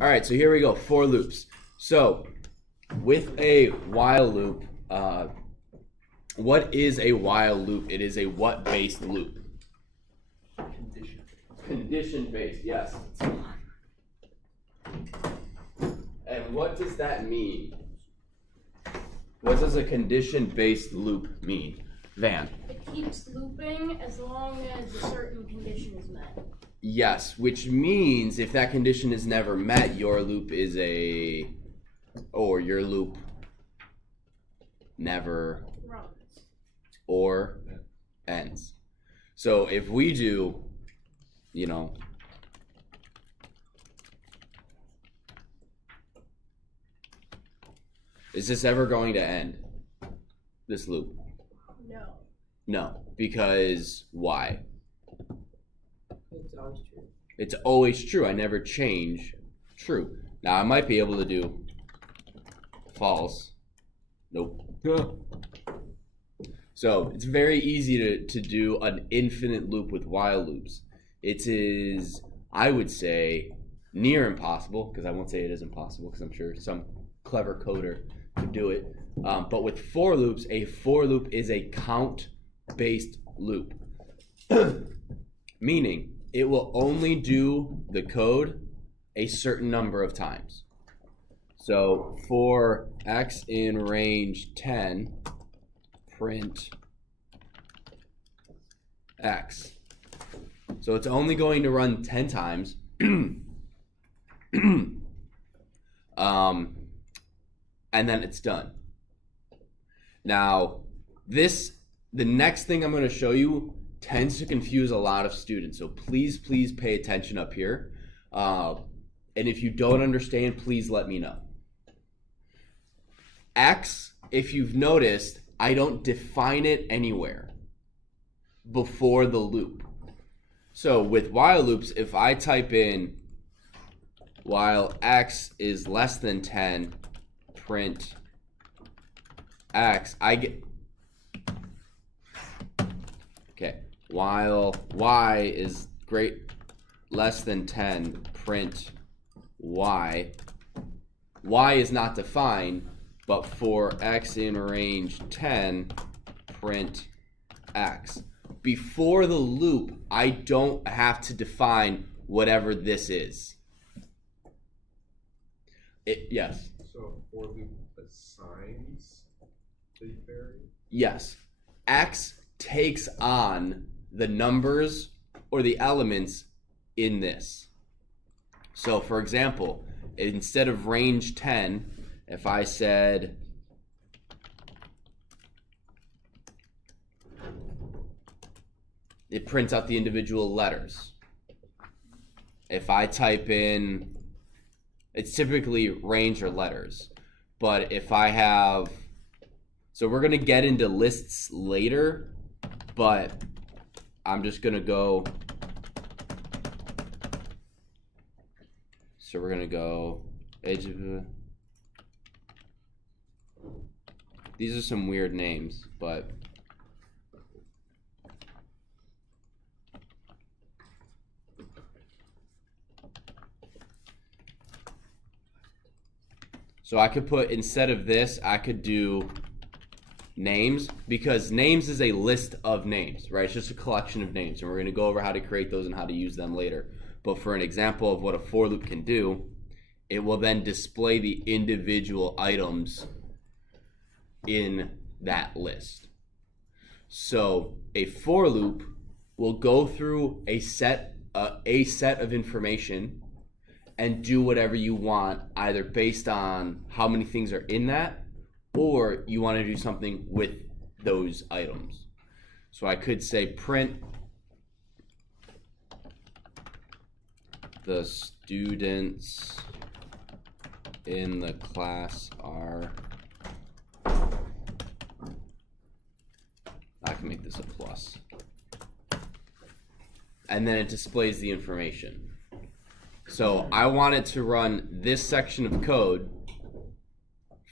All right, so here we go, for loops. So with a while loop, what is a while loop? It is a what-based loop? Condition. Condition-based, yes. And what does that mean? What does a condition-based loop mean? Van. It keeps looping as long as a certain condition is met. Yes, which means if that condition is never met, your loop is your loop never Runs. or ends. So if we do, is this ever going to end, this loop? No. No, because why? It's always true. It's always true. I never change true. Now I might be able to do false. Nope. So it's very easy to do an infinite loop with while loops. It is, I would say, near impossible, because I won't say it is impossible, because I'm sure some clever coder could do it. But with for loops, a for loop is a count-based loop. Meaning, it will only do the code a certain number of times. So for x in range 10, print x. So it's only going to run 10 times. And then it's done. Now, the next thing I'm going to show you tends to confuse a lot of students. So please pay attention up here. And if you don't understand, please let me know. X, if you've noticed, I don't define it anywhere before the loop. So with while loops, if I type in while x is less than 10, print x, I get, okay, while y is less than 10, print y. Y is not defined, but for x in range 10, print x. Before the loop, I don't have to define whatever this is. Yes? So for loop assigns the variable? Yes. X takes on the numbers or the elements in this. So for example, instead of range 10, if I said it prints out the individual letters. If I type in, it's typically range or letters. But if I have, so we're going to get into lists later, but I'm just going to go, so we're going to go edge of the, these are some weird names, but so I could put, instead of this, I could do names, because names is a list of names, right? It's just a collection of names, and we're going to go over how to create those and how to use them later. But for an example of what a for loop can do, it will then display the individual items in that list. So a for loop will go through a set of information and do whatever you want, either based on how many things are in that, or you want to do something with those items. So I could say print the students in the class are, I can make this a plus. And then it displays the information. So I want it to run this section of code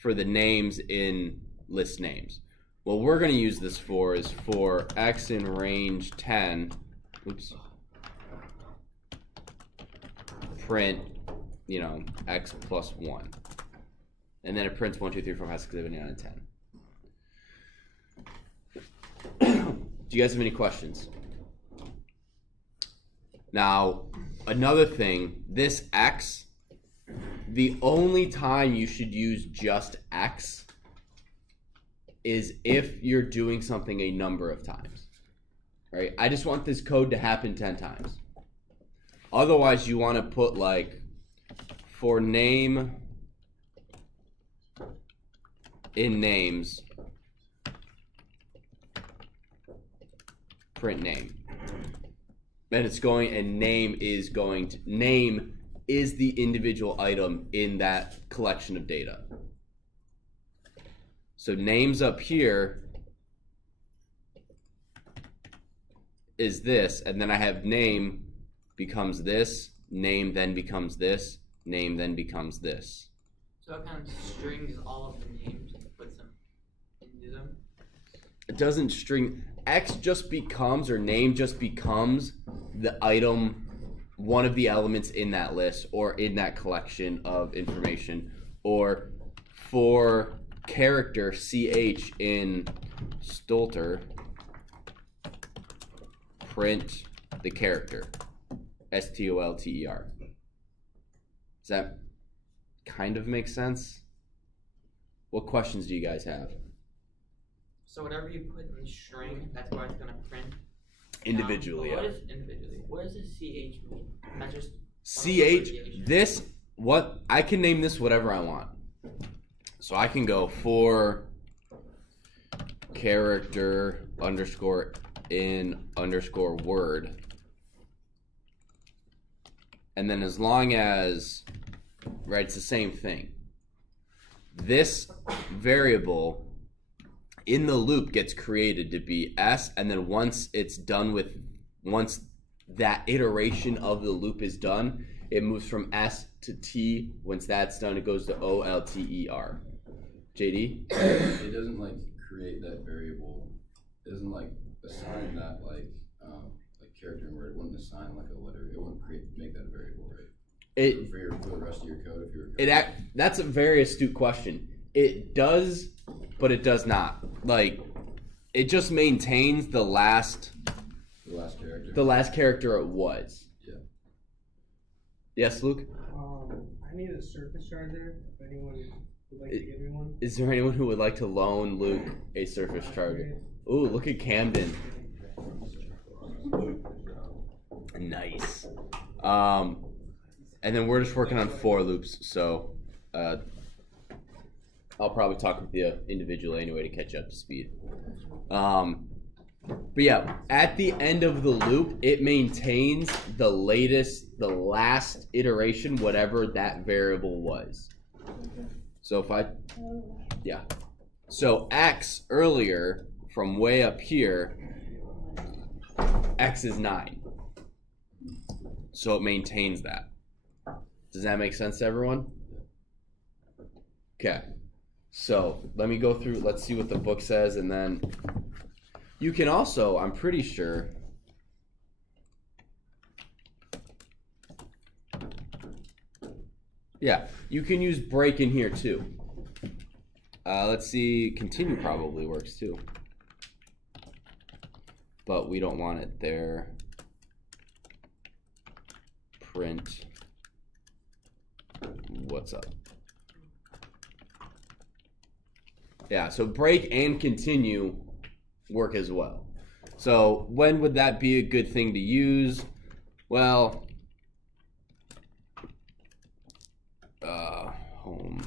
for the names in list names. What we're going to use this for is for x in range 10, oops, print you know, x plus 1. And then it prints 1, 2, 3, 4, 5, 6, 7, 8, 9, and 10. Do you guys have any questions? Now, another thing, this x, the only time you should use just x is if you're doing something a number of times, right? I just want this code to happen 10 times. Otherwise, you want to put like, for name in names, print name. And it's going, and name is going to, name is the individual item in that collection of data. So names up here is this, and then I have name becomes this, name then becomes this, name then becomes this. So it kind of strings all of the names and puts them into them? It doesn't string, X just becomes, or name just becomes the item, one of the elements in that list or in that collection of information. Or for character CH in Stolter, print the character STOLTER. Does that kind of make sense? What questions do you guys have? So whatever you put in the string, that's what it's gonna print Individually, What yeah. is individually? What does a CH mean? That's just CH, this, what, I can name this whatever I want. So I can go for character underscore in underscore word. And then as long as, right, it's the same thing. This variable in the loop gets created to be S, and then once it's done with, once that iteration of the loop is done, it moves from S to T. Once that's done, it goes to OLTER. JD? It doesn't like create that variable. It doesn't like assign that like character and word. It wouldn't assign like a letter. It wouldn't make that a variable, right? It For the rest of your code, if you're that's a very astute question. It does, but it does not. Like, it just maintains the last character it was. Yeah. Yes, Luke? I need a surface charger. If anyone would like to give me one. Is there anyone who would like to loan Luke a surface charger? Ooh, look at Camden. Nice. And then we're just working on for loops, so I'll probably talk with you individually anyway to catch you up to speed. But yeah, at the end of the loop, it maintains the last iteration, whatever that variable was. So if yeah. So X earlier, from way up here, X is 9. So it maintains that. Does that make sense to everyone? Okay. So let me go through, let's see what the book says, and then you can also, I'm pretty sure, yeah, you can use break in here too. Let's see, continue probably works too. But we don't want it there. Print what's up. Yeah, so break and continue work as well. So when would that be a good thing to use? Well, home.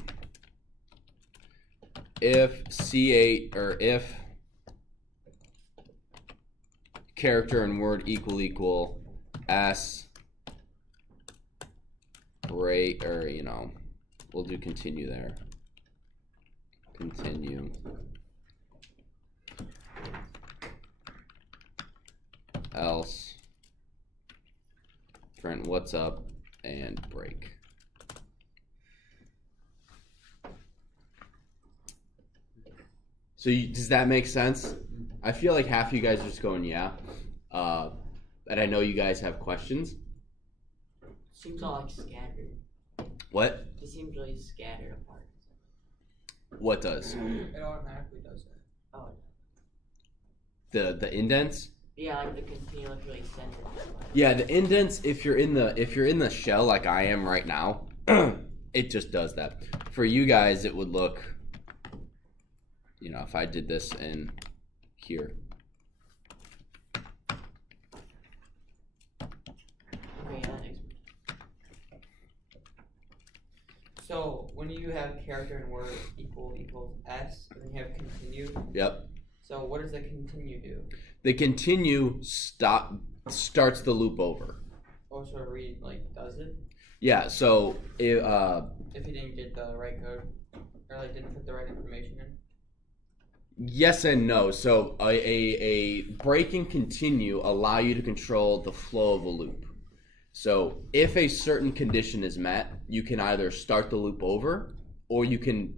If C8 or if character and word equal S break, or you know, we'll do continue there. Continue. Else print what's up and break. So does that make sense? I feel like half of you guys are just going, yeah. And I know you guys have questions. Seems all like scattered. What? It seems really scattered apart. What does? It automatically does that. Oh, The indents? yeah, like the continuously centered. Yeah, the indents. If you're in the shell like I am right now, it just does that. For you guys, it would look. You know, if I did this in here. Okay, yeah, that makes sense. So when you have character and word equals S, and then you have continue. Yep. So what does the continue do? The continue starts the loop over. Oh, so read does it? Yeah. So If you didn't get the right code, or didn't put the right information in. yes and no. So a break and continue allow you to control the flow of a loop. So if a certain condition is met, you can either start the loop over or you can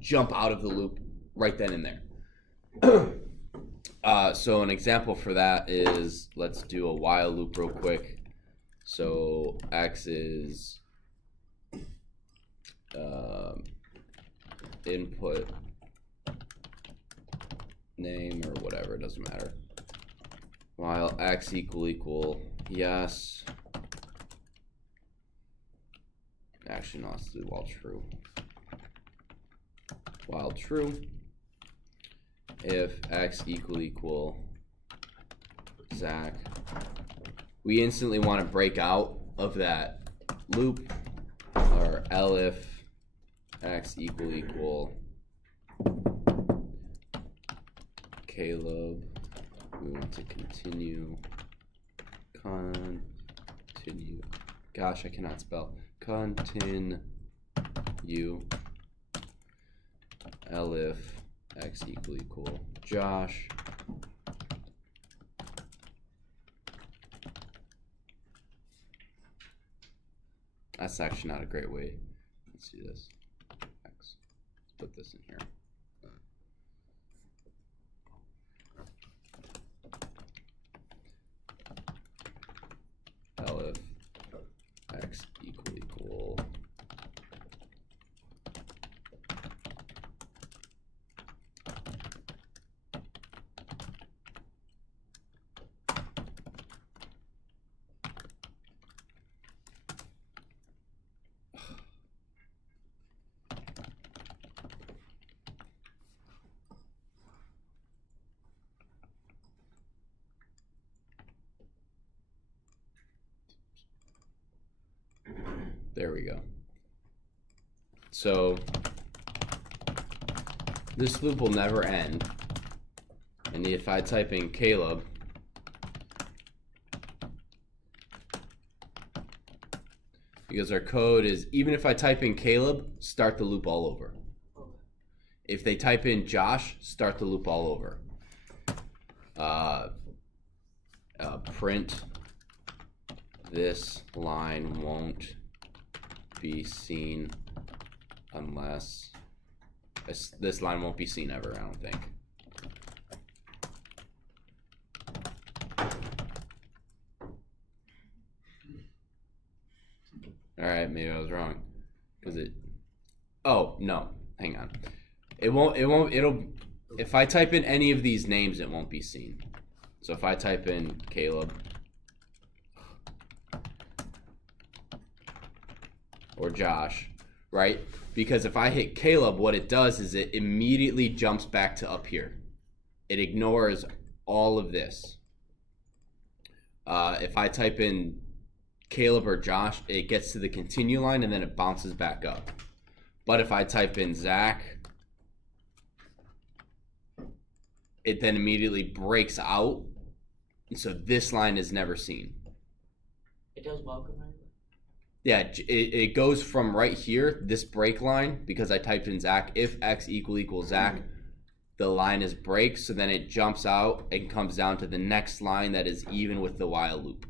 jump out of the loop right then and there. So an example for that is, let's do a while loop real quick. So X is input name or whatever, it doesn't matter. While X equal yes. Actually, no, let's do while true. While true, if X equal Zach, we instantly want to break out of that loop, or elif X equal Caleb. We want to continue. Gosh, I cannot spell. Continue. Elif X equal Josh. That's actually not a great way. Let's do this. X. Let's put this in here. Elif X equal there we go. So this loop will never end. And if I type in Caleb, because our code is, even if I type in Caleb, start the loop all over. If they type in Josh, start the loop all over. Print this line won't be seen unless this line won't be seen ever, I don't think. All right, maybe I was wrong. Cause it, oh no, hang on. It'll, if I type in any of these names, it won't be seen. So if I type in Caleb or Josh, right? Because if I hit Caleb, what it does is it immediately jumps back to up here. It ignores all of this. If I type in Caleb or Josh, it gets to the continue line and then it bounces back up. But if I type in Zach, it then immediately breaks out. So this line is never seen. It does welcome, right? Yeah, it goes from right here, this break line, because I typed in Zach. If X equal Zach, the line is break, so then it jumps out and comes down to the next line that is even with the while loop.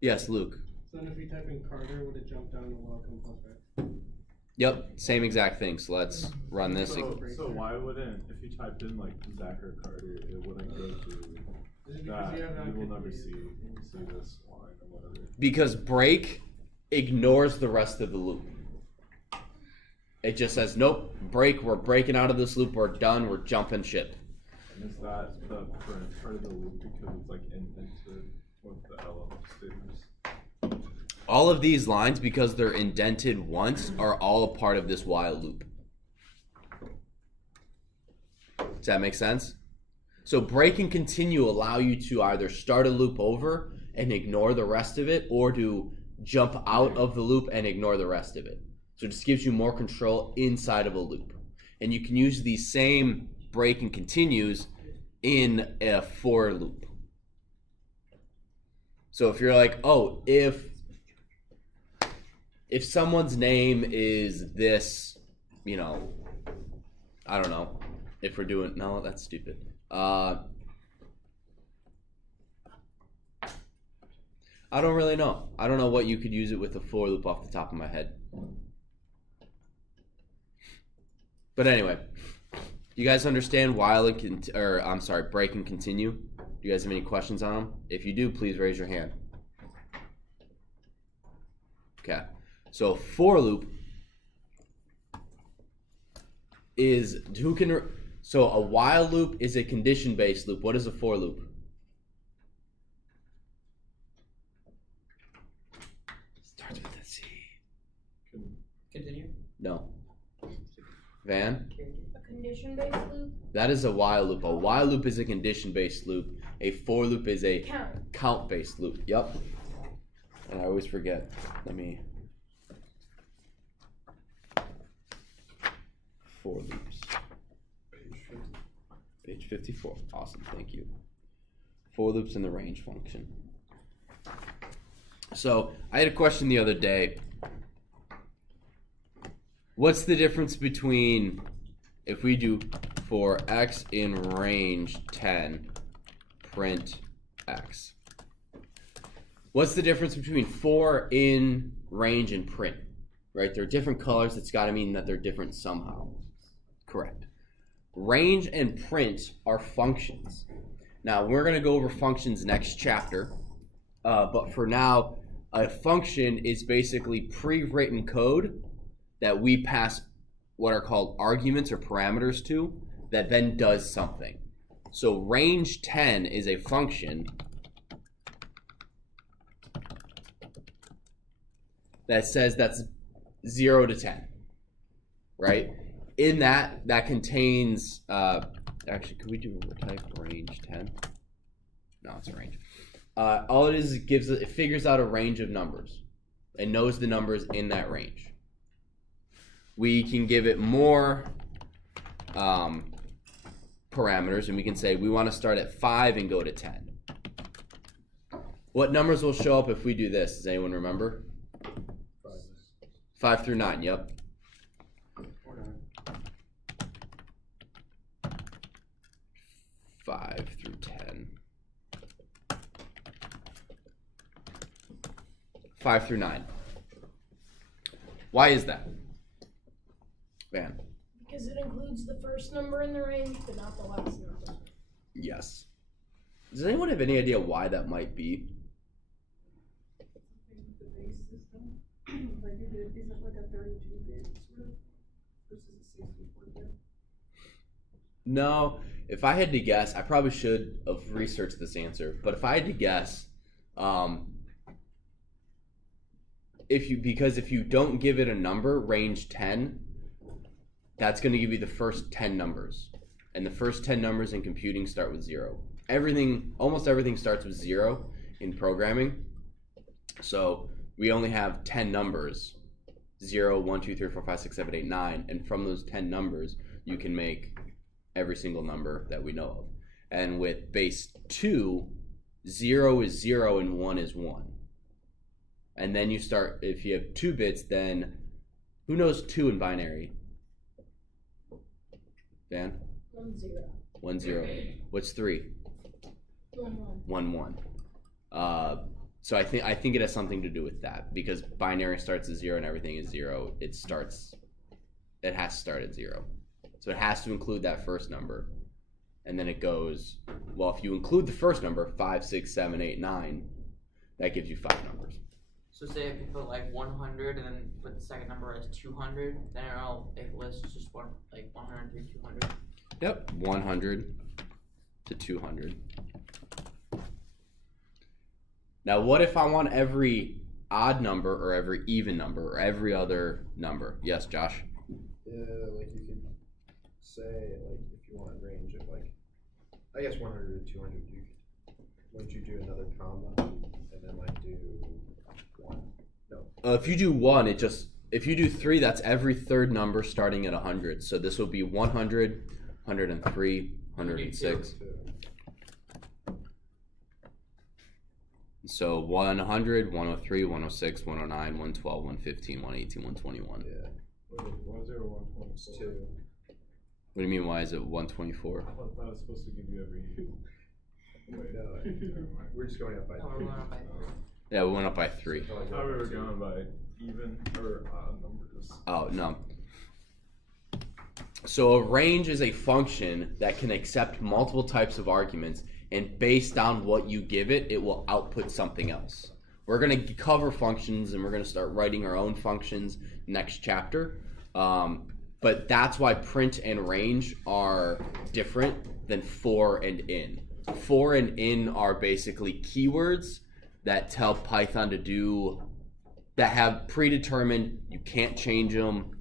Yes, Luke. So then if we type in Carter, would it jump down to welcome plus right? Yep, same exact thing. So let's run this. So why wouldn't, if you typed in like Zach or Carter, it wouldn't go to that? You will never see this line or whatever. Because break ignores the rest of the loop. It just says, nope, break, we're breaking out of this loop, we're done, we're jumping ship. And is that the print part of the loop because it's like indented with the LL statements? All of these lines, because they're indented once, are all a part of this while loop. Does that make sense? So break and continue allow you to either start a loop over and ignore the rest of it, or to jump out of the loop and ignore the rest of it. So it just gives you more control inside of a loop. And you can use these same break and continues in a for loop. So if you're like, oh, if someone's name is this, you know, I don't know, if we're doing, no, that's stupid. I don't really know. I don't know what you could use it with a for loop off the top of my head. But anyway, you guys understand while and break and continue? Do you guys have any questions on them? If you do, please raise your hand. Okay. So for loop is so a while loop is a condition-based loop. What is a for loop? Starts with a C. Continue. No. Van? A condition-based loop. That is a while loop. A while loop is a condition-based loop. A for loop is a count-based loop. Yep. And I always forget. Let me. For loops. Page 54. Awesome. Thank you. For loops in the range function. So I had a question the other day. What's the difference between if we do for x in range 10 print x? What's the difference between for in range and print? Right? They're different colors. It's got to mean that they're different somehow. Correct. Range and print are functions. Now we're going to go over functions next chapter. But for now, a function is basically pre-written code that we pass what are called arguments or parameters to that then does something. So range 10 is a function that says that's 0 to 10, right? In that contains, actually, could we do type range 10? No, it's a range. All it is, it figures out a range of numbers and knows the numbers in that range. We can give it more parameters, and we can say we want to start at 5 and go to 10. What numbers will show up if we do this? Does anyone remember? 5 through 9, yep. 5 through 10. 5 through 9. Why is that? Van. Because it includes the first number in the range, but not the last number. Yes. Does anyone have any idea why that might be? The base system, like is it like a 32-bit sort of versus a 64-bit? No. If I had to guess, I probably should have researched this answer, but if I had to guess, because if you don't give it a number, range 10, that's going to give you the first 10 numbers. And the first 10 numbers in computing start with 0. Almost everything starts with 0 in programming. So we only have 10 numbers, 0, 1, 2, 3, 4, 5, 6, 7, 8, 9. And from those 10 numbers, you can make every single number that we know of. And with base 2, 0 is 0 and 1 is 1. And then you start, if you have 2 bits, then who knows 2 in binary? Dan? 1 0. 1 0. What's 3? 1 1. 1 1. So I think it has something to do with that, because binary starts at 0 and everything is 0. It has to start at 0. So it has to include that first number. And then it goes, well, if you include the first number, 5, 6, 7, 8, 9, that gives you 5 numbers. So say if you put like 100 and then put the second number as 200, then it'll list just 100 through 200. Yep, 100 to 200. Now, what if I want every odd number or every even number or every other number? Yes, Josh? Yeah, like you could say, like, if you want a range of, like, I guess 100 to 200, would you do another comma and then, like, do 1? No. If you do 1, if you do 3, that's every third number starting at 100. So this will be 100, 103, 106. So 100, 103, 106, 109, 112, 115, 118, 121. Yeah. Why is there a 124? What do you mean, why is it 124? I thought that was supposed to give you every. Wait, No, never mind. we're just going up by No, we're 3. going up by 3. Yeah, we went up by 3. I thought we were going by even or odd numbers. Oh, no. So a range is a function that can accept multiple types of arguments, and based on what you give it, it will output something else. We're going to cover functions, and we're going to start writing our own functions next chapter. But that's why print and range are different than for and in. For and in are basically keywords that tell Python to do, that have predetermined, you can't change them,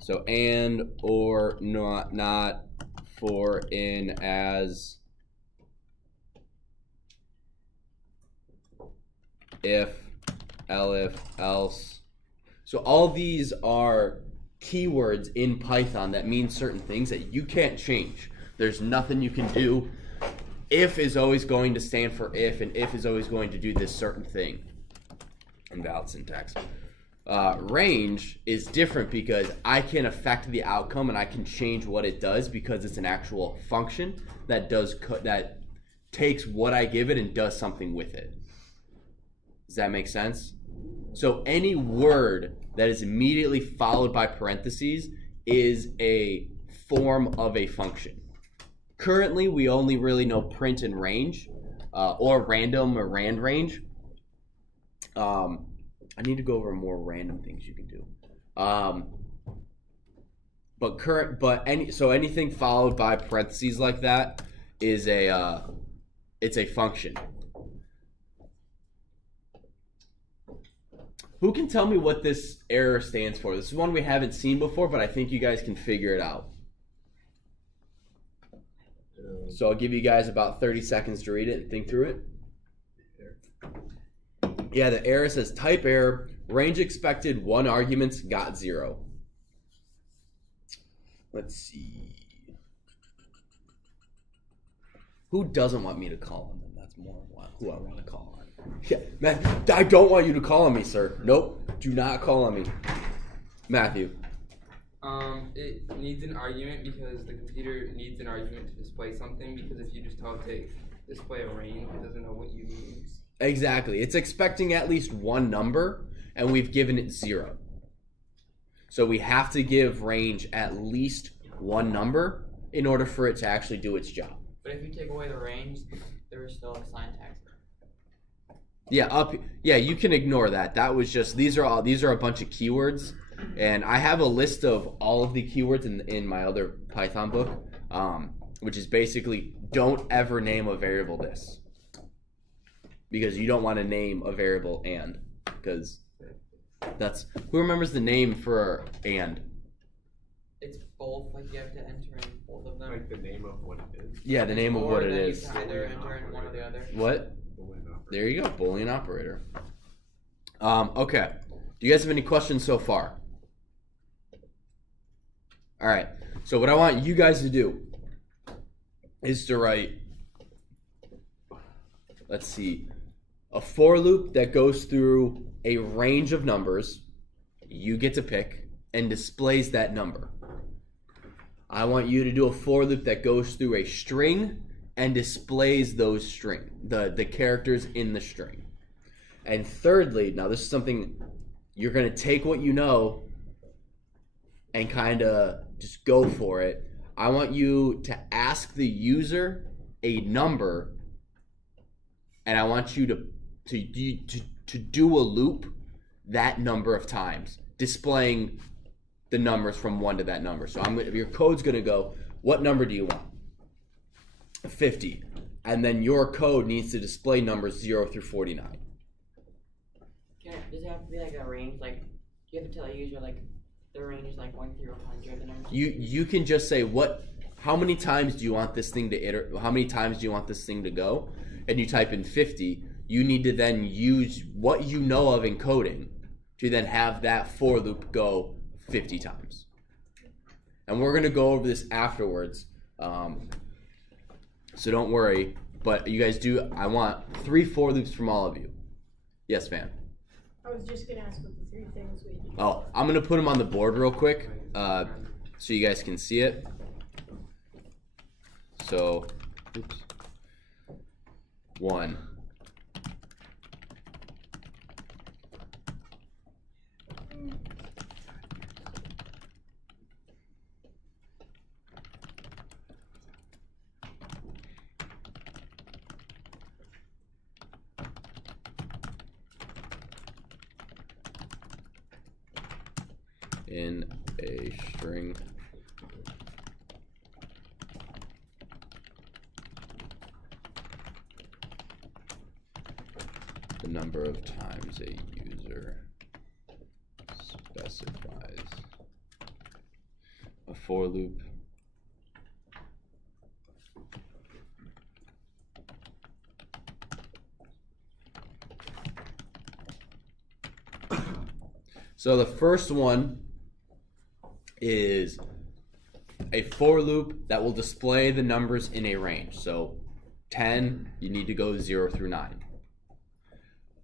So and or not for in as if, elif, else. So all these are keywords in Python that mean certain things that you can't change. There's nothing you can do. If is always going to stand for if, and if is always going to do this certain thing. Invalid syntax. Range is different because I can affect the outcome and I can change what it does because it's an actual function that that takes what I give it and does something with it. Does that make sense? So any word that is immediately followed by parentheses is a form of a function. Currently, we only really know print and range, or random or rand range. I need to go over more random things you can do. So anything followed by parentheses like that is it's a function. Who can tell me what this error stands for? This is one we haven't seen before, but I think you guys can figure it out. So I'll give you guys about 30 seconds to read it and think through it. Yeah, the error says type error, range expected, 1 arguments, got 0. Let's see. Who doesn't want me to call on them? That's more who I want to call on. Yeah, man, I don't want you to call on me, sir. Nope, do not call on me. Matthew. It needs an argument because the computer needs an argument to display something, because if you just tell it to display a range, it doesn't know what you mean. Exactly. It's expecting at least 1 number, and we've given it 0. So we have to give range at least 1 number in order for it to actually do its job. But if you take away the range, there is still a syntax. Yeah, you can ignore that. That was just these are a bunch of keywords, and I have a list of all of the keywords in my other Python book, which is basically don't ever name a variable this. Because you don't want to name a variable and, because that's, who remembers the name for and? It's both, like you have to enter in both of them. Like the name of what it is. Yeah, the name of what it then is. You can either enter in one or the other. What? There you go, Boolean operator. Okay. Do you guys have any questions so far? All right. So what I want you guys to do is to write, let's see, a for loop that goes through a range of numbers, you get to pick, and displays that number. I want you to do a for loop that goes through a string and displays those the characters in the string. And thirdly, now this is something you're going to take what you know and kind of just go for it. I want you to ask the user a number and I want you to do a loop that number of times, displaying the numbers from 1 to that number. So your code's gonna go, what number do you want? 50. And then your code needs to display numbers 0 through 49. Does it have to be like a range? Like, do you have to tell the user like the range is like 1 through 100? The numbers? You can just say how many times do you want this thing to how many times do you want this thing to go? And you type in 50. You need to then use what you know of in coding to then have that for loop go 50 times. And we're gonna go over this afterwards. So don't worry, but you guys I want 3 for loops from all of you. Yes, Van. I was just gonna ask what the 3 things we do. Oh, I'm gonna put them on the board real quick, so you guys can see it. So, oops. 1. In a string the number of times a user specifies a for loop so the first one is a for loop that will display the numbers in a range. So 10, you need to go 0 through 9.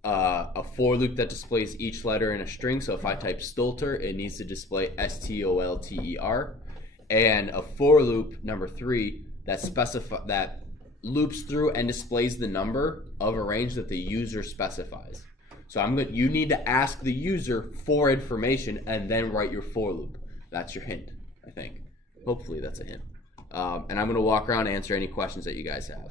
A for loop that displays each letter in a string. So if I type Stolter, it needs to display STOLTER. And a for loop number 3 that loops through and displays the number of a range that the user specifies. So you need to ask the user for information and then write your for loop. That's your hint, I think. Hopefully that's a hint. And I'm going to walk around and answer any questions that you guys have.